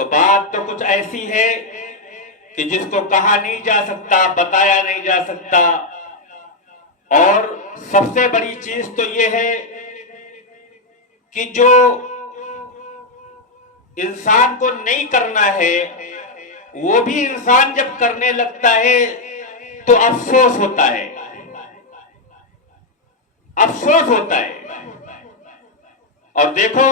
تو بات تو کچھ ایسی ہے کہ جس کو کہا نہیں جا سکتا، بتایا نہیں جا سکتا۔ اور سب سے بڑی چیز تو یہ ہے کہ جو انسان کو نہیں کرنا ہے وہ بھی انسان جب کرنے لگتا ہے تو افسوس ہوتا ہے، افسوس ہوتا ہے۔ اور دیکھو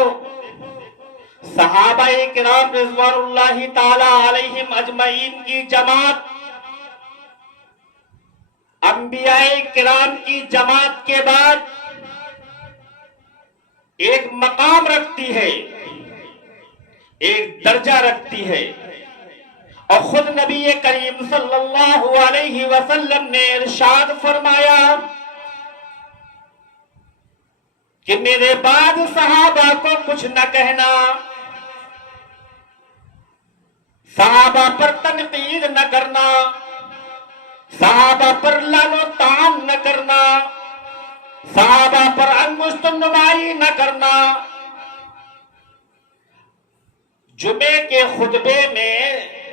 صحابہ کرام رضوان اللہ تعالی علیہم اجمعین کی جماعت انبیاء کرام کی جماعت کے بعد ایک مقام رکھتی ہے، ایک درجہ رکھتی ہے۔ اور خود نبی کریم صلی اللہ علیہ وسلم نے ارشاد فرمایا کہ میرے بعد صحابہ کو کچھ نہ کہنا، صحابہ پر تنقید نہ کرنا، صحابہ پر لعن و طعن نہ کرنا، صحابہ پر انگشت نمائی نہ کرنا۔ جمعے کے خطبے میں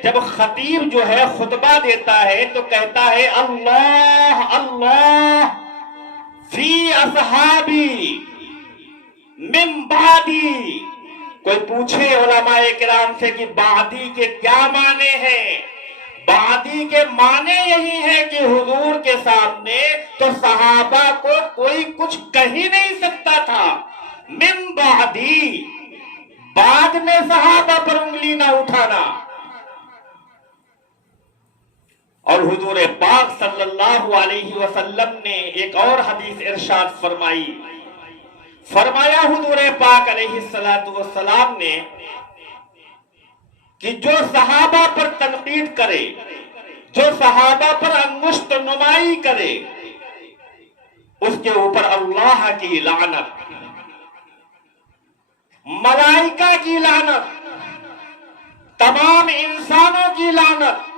جب خطیب جو ہے خطبہ دیتا ہے تو کہتا ہے اللہ اللہ فی اصحابی من بعدی۔ کوئی پوچھے علماء کرام سے کہ بعدی کے کیا معنی ہیں؟ بعدی کے معنی یہی ہے کہ حضور کے سامنے تو صحابہ کو کوئی کچھ کہہ ہی نہیں سکتا تھا۔ من بعدی، بعد میں صحابہ پر انگلی نہ اٹھانا۔ اور حضور پاک صلی اللہ علیہ وسلم نے ایک اور حدیث ارشاد فرمائی، فرمایا حضور پاک علیہ السلام نے کہ جو صحابہ پر تنقید کرے، جو صحابہ پر انگشت نمائی کرے، اس کے اوپر اللہ کی لعنت، ملائکہ کی لعنت، تمام انسانوں کی لعنت۔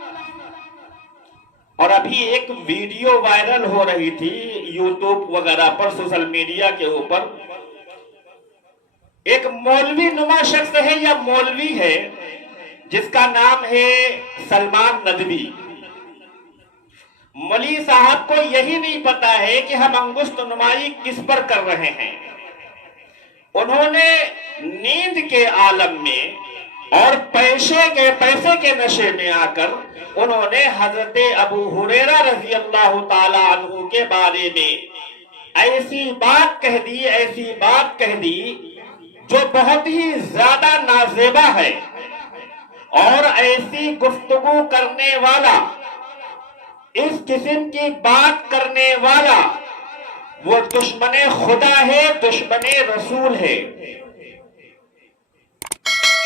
اور ابھی ایک ویڈیو وائرل ہو رہی تھی یوٹیوب وغیرہ پر، سوشل میڈیا کے اوپر، ایک مولوی نما شخص ہے یا مولوی ہے جس کا نام ہے سلمان ندوی۔ مولوی صاحب کو یہی نہیں پتا ہے کہ ہم انگشت نمائی کس پر کر رہے ہیں۔ انہوں نے نیند کے عالم میں اور پیسے کے نشے میں آ کر انہوں نے حضرت ابو ہریرہ رضی اللہ تعالی عنہ کے بارے میں ایسی بات کہہ دی جو بہت ہی زیادہ نازیبا ہے۔ اور ایسی گفتگو کرنے والا، اس قسم کی بات کرنے والا وہ دشمن خدا ہے، دشمن رسول ہے۔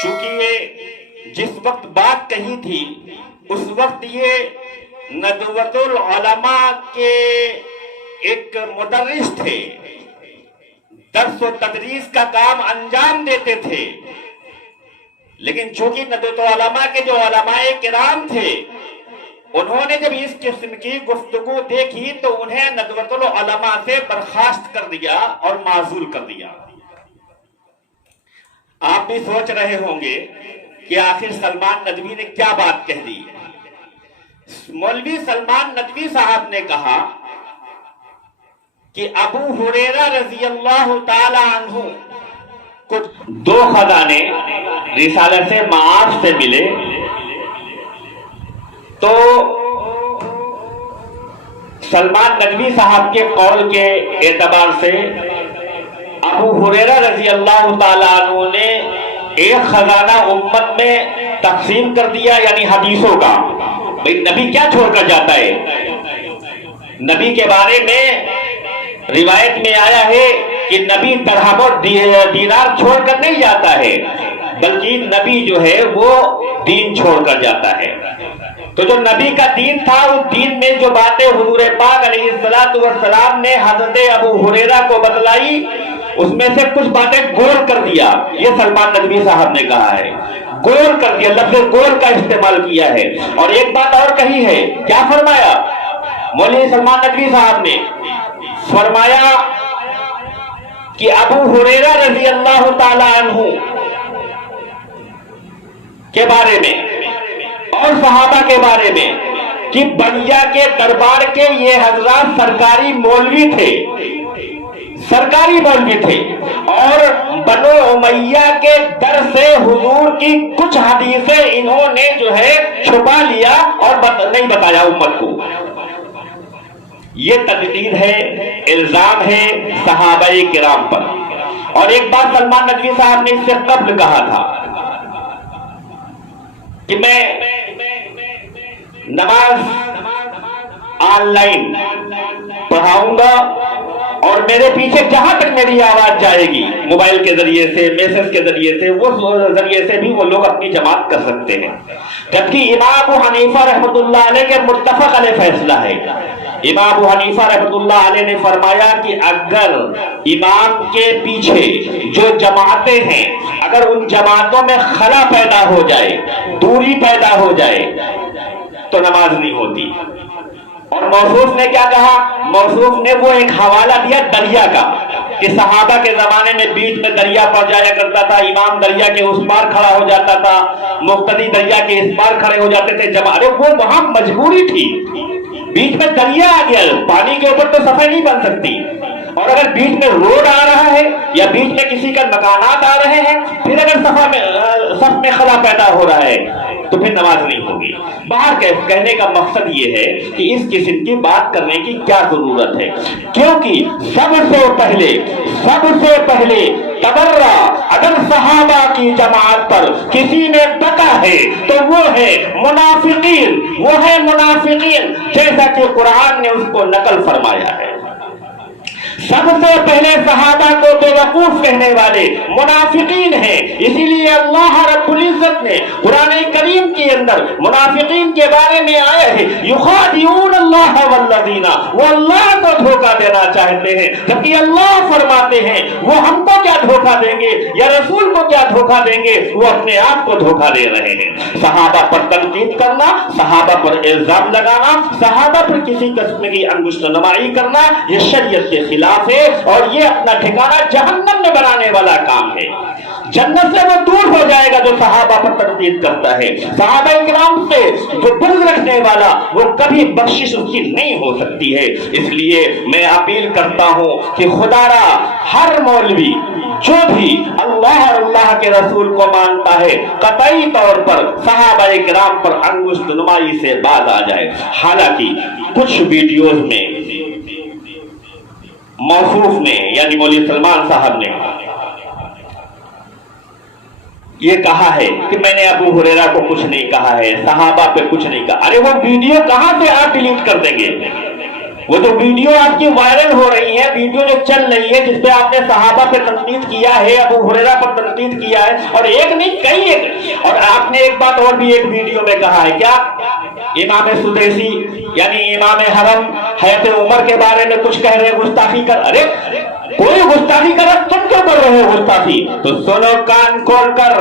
چونکہ یہ جس وقت بات کہی تھی اس وقت یہ ندوۃ العلماء کے ایک مدرس تھے، درس و تدریس کا کام انجام دیتے تھے۔ لیکن چونکہ ندوۃ العلماء کے جو علماء کرام تھے انہوں نے جب اس قسم کی گفتگو دیکھی تو انہیں ندوۃ العلماء سے برخاست کر دیا اور معزول کر دیا۔ آپ بھی سوچ رہے ہوں گے کہ آخر سلمان ندوی نے کیا بات کہہ دی۔ مولوی سلمان ندوی صاحب نے کہا کہ ابو ہریرہ رضی اللہ تعالی عنہ کو دو خزانے رسالت معاش سے ملے، تو سلمان ندوی صاحب کے قول کے اعتبار سے ابو ہریرہ رضی اللہ تعالی عنہ نے ایک خزانہ امت میں تقسیم کر دیا، یعنی حدیثوں کا۔ بھئی نبی کیا چھوڑ کر جاتا ہے؟ نبی کے بارے میں روایت میں آیا ہے کہ نبی درہم اور دینار چھوڑ کر نہیں جاتا ہے، بلکہ نبی جو ہے وہ دین چھوڑ کر جاتا ہے۔ تو جو نبی کا دین تھا اس دین میں جو باتیں حضور پاک علیہ السلام نے حضرت ابو ہریرہ کو بتلائی اس میں سے کچھ باتیں گول کر دیا۔ یہ سلمان ندوی صاحب نے کہا ہے، گول کر دیا، لفظ گول کا استعمال کیا ہے۔ اور ایک بات اور کہی ہے، کیا فرمایا مولوی سلمان ندوی صاحب نے؟ فرمایا کہ ابو ہریرہ رضی اللہ تعالی عنہ کے بارے میں اور صحابہ کے بارے میں کہ بنیا کے دربار کے یہ حضرات سرکاری مولوی تھے، سرکاری مولوی تھے، اور بنو امیہ کے در سے حضور کی کچھ حدیثیں انہوں نے جو ہے چھپا لیا اور نہیں بتایا امت کو۔ یہ تنقید ہے، الزام ہے صحابہ کرام پر۔ اور ایک بات سلمان ندوی صاحب نے اس سے قبل کہا تھا کہ میں نماز آن لائن پڑھاؤں گا اور میرے پیچھے جہاں تک میری آواز جائے گی موبائل کے ذریعے سے، میسج کے ذریعے سے، وہ ذریعے سے بھی وہ لوگ اپنی جماعت کر سکتے ہیں۔ جبکہ امام ابو حنیفہ رحمۃ اللہ علیہ کے متفق علیہ فیصلہ ہے۔ امام ابو حنیفہ رحمۃ اللہ علیہ نے فرمایا کہ اگر امام کے پیچھے جو جماعتیں ہیں اگر ان جماعتوں میں خلا پیدا ہو جائے، دوری پیدا ہو جائے تو نماز نہیں ہوتی۔ اور موصوف نے کیا کہا؟ موصوف نے وہ ایک حوالہ دیا دریا کا کہ صحابہ کے زمانے میں بیچ میں دریا پڑ جایا کرتا تھا، امام دریا کے اس پار کھڑا ہو جاتا تھا، مقتدی دریا کے اس پار کھڑے ہو جاتے تھے۔ ارے وہ وہاں مجبوری تھی، بیچ میں دریا آ گیا، پانی کے اوپر تو سفر نہیں بن سکتی، اور اگر بیچ میں روڈ آ رہا ہے یا بیچ میں کسی کا مکانات آ رہے ہیں، پھر اگر صف میں خلا پیدا ہو رہا ہے تو پھر نماز نہیں ہوگی۔ باہر کہنے کا مقصد یہ ہے کہ اس قسم کی بات کرنے کی کیا ضرورت ہے، کیونکہ سب سے پہلے تبرہ اگر صحابہ کی جماعت پر کسی نے بکا ہے تو وہ ہے منافقین، وہ ہے منافقین، جیسا کہ قرآن نے اس کو نقل فرمایا ہے۔ سب سے پہلے صحابہ کو بے وقوف کہنے والے منافقین ہیں، اسی لیے اللہ رب العزت نے قرآن کریم کے اندر منافقین کے بارے میں آیا ہے یخادعون اللہ والذین، وہ اللہ کو دھوکہ دینا چاہتے ہیں، جبکہ اللہ فرماتے ہیں وہ ہم کو کیا دھوکہ دیں گے یا رسول کو کیا دھوکہ دیں گے، وہ اپنے آپ کو دھوکہ دے رہے ہیں۔ صحابہ پر تنقید کرنا، صحابہ پر الزام لگانا، صحابہ پر کسی قسم کی انگشت نمائی کرنا، یہ شریعت کے خلاف ہے اور یہ اپنا ٹھکانہ جہنم میں بنانے والا کام ہے۔ جنت سے وہ دور ہو جائے گا جو صحابہ پر تنقید کرتا ہے۔ صحابہ کرام سے جو بغض رکھنے والا وہ کبھی بخشش اس کی نہیں ہو سکتی ہے۔ اس لیے میں اپیل کرتا ہوں کہ خدا را ہر مولوی جو بھی اللہ اور اللہ کے رسول کو مانتا ہے قطعی طور پر صحابہ کرام پر انگشت نمائی سے باز آ جائے۔ حالانکہ کچھ ویڈیوز میں موصوف نے یعنی مولوی سلمان صاحب نے یہ کہا ہے کہ میں نے ابو ہریرہ کو کچھ نہیں کہا ہے، صحابہ پہ کچھ نہیں کہا۔ ارے وہ ویڈیو کہاں سے آپ ڈیلیٹ کر دیں گے؟ وہ جو ویڈیو آپ کی وائرل ہو رہی ہے، ویڈیو جو چل رہی ہے جس پہ آپ نے صحابہ پہ تنقید کیا ہے، ابو ہریرہ پر تنقید کیا ہے، اور ایک نہیں کئی ایک، اور آپ نے ایک بات اور بھی ایک ویڈیو میں کہا ہے کیا؟ امام سدیسی یعنی امام حرم حضرت عمر کے بارے میں کچھ کہہ رہے ہیں، گستاخی کر۔ ارے کوئی گستاخی کرے تم کیوں کر رہے ہو گستاخی؟ تو سنو کان کھول کر،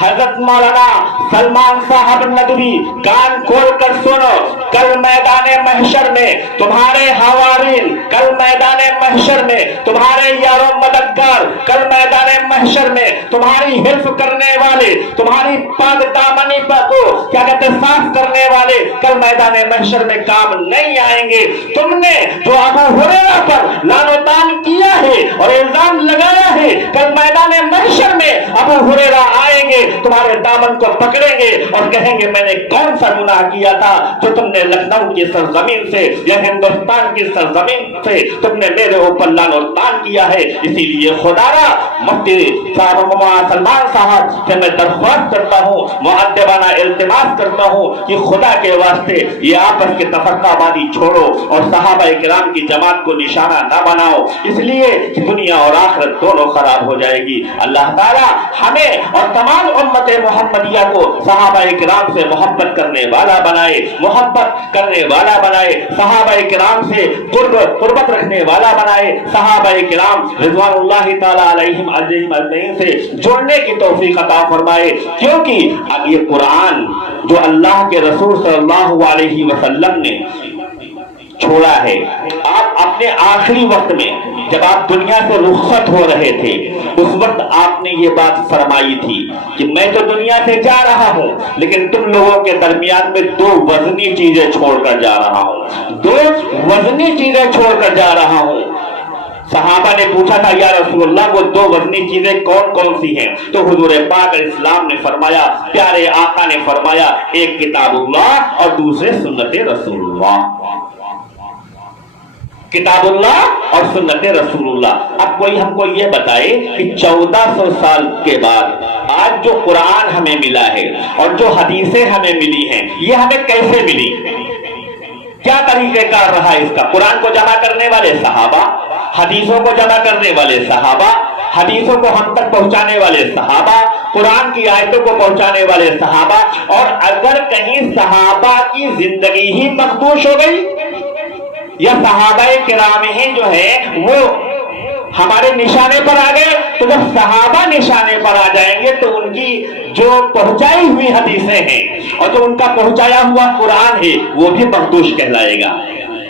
حضرت مولانا سلمان صاحب ندوی کان کھول کر سنو، کل میدان محشر میں تمہارے حوارین، کل میدان محشر میں تمہارے یارو مددگار، کل میدان محشر میں تمہاری حلف کرنے والے، تمہاری پاک دامنی کو کیا کہتے صاف کرنے والے کل میدان محشر میں کام نہیں آئیں گے۔ تم نے جو ابو ہریرہ پر لعن و طعن کیا ہے اور الزام لگایا ہے، کل میدان محشر میں ابو ہریرہ آئیں گے، تمہارے دامن کو پکڑیں گے اور کہیں گے میں نے کون سا گناہ کیا تھا جو تم نے لکھنؤ کی سرزمین سے یا ہندوستان کی سرزمین سے تم نے میرے اوپر لعن و طعن کیا ہے۔ اسی لیے خدا را مفتی صاحب سلمان صاحب سے میں درخواست کرتا ہوں، مؤدبانہ التماس کرتا ہوں کہ خدا کے واسطے یہ آپس کے تفرقہ بازی چھوڑو اور صحابہ کرام کی جماعت کو نشانہ نہ بناؤ، اس لیے کہ دنیا اور آخرت دونوں خراب ہو جائے گی۔ اللہ تعالی ہمیں اور تمام امت محمدیہ کو صحابہ کرام سے محبت کرنے والا بنائے، محبت کرنے والا بنائے، صحابہ کرام سے قربت رکھنے والا بنائے، صحابہ کرام رضوان اللہ تعالی علیہم اجمعین سے جڑنے کی توفیق عطا فرمائے، کیونکہ اب یہ قرآن جو اللہ کے رسول صلی اللہ علیہ وسلم نے چھوڑا ہے، آپ اپنے آخری وقت میں جب آپ دنیا سے رخصت ہو رہے تھے اس وقت آپ نے یہ بات فرمائی تھی کہ میں تو دنیا سے جا رہا ہوں لیکن تم لوگوں کے درمیان میں دو وزنی چیزیں چھوڑ کر جا رہا ہوں، دو وزنی چیزیں چھوڑ کر جا رہا ہوں۔ صحابہ نے پوچھا تھا یا رسول اللہ وہ دو وزنی چیزیں کون کون سی ہیں؟ تو حضور پاک علیہ السلام نے فرمایا، پیارے آقا نے فرمایا، ایک کتاب اللہ اور دوسرے سنت رسول اللہ، کتاب اللہ اور سنت رسول اللہ۔ اب کوئی ہم کو یہ بتائے کہ 1400 سال کے بعد آج جو قرآن ہمیں ملا ہے اور جو حدیثیں ہمیں ملی ہیں یہ ہمیں کیسے ملی؟ کیا طریقہ کار رہا اس کا؟ قرآن کو جمع کرنے والے صحابہ، حدیثوں کو جمع کرنے والے صحابہ، حدیثوں کو ہم تک پہنچانے والے صحابہ، قرآن کی آیتوں کو پہنچانے والے صحابہ۔ اور اگر کہیں صحابہ کی زندگی ہی مخدوش ہو گئی یا صحابہ کرام ہی جو ہے وہ ہمارے نشانے پر آ گئے، تو جب صحابہ نشانے پر آ جائیں گے تو ان کی جو پہنچائی ہوئی حدیثیں ہیں اور جو ان کا پہنچایا ہوا قرآن ہے وہ بھی مخدوش کہلائے گا۔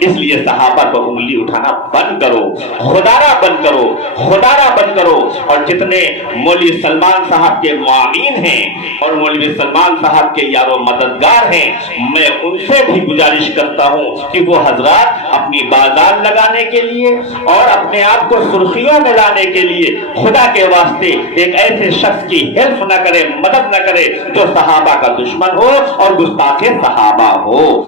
اس لیے صحابہ کو انگلی اٹھانا بند کرو، خدارہ بند کرو، خدارہ بند کرو۔ اور جتنے مولوی سلمان صاحب کے معاون ہیں اور مولوی سلمان صاحب کے یار و مددگار ہیں، میں ان سے بھی گزارش کرتا ہوں کہ وہ حضرات اپنی بازار لگانے کے لیے اور اپنے آپ کو سرخیوں میں لانے کے لیے خدا کے واسطے ایک ایسے شخص کی ہیلپ نہ کرے، مدد نہ کرے جو صحابہ کا دشمن ہو اور گستاخ صحابہ ہو۔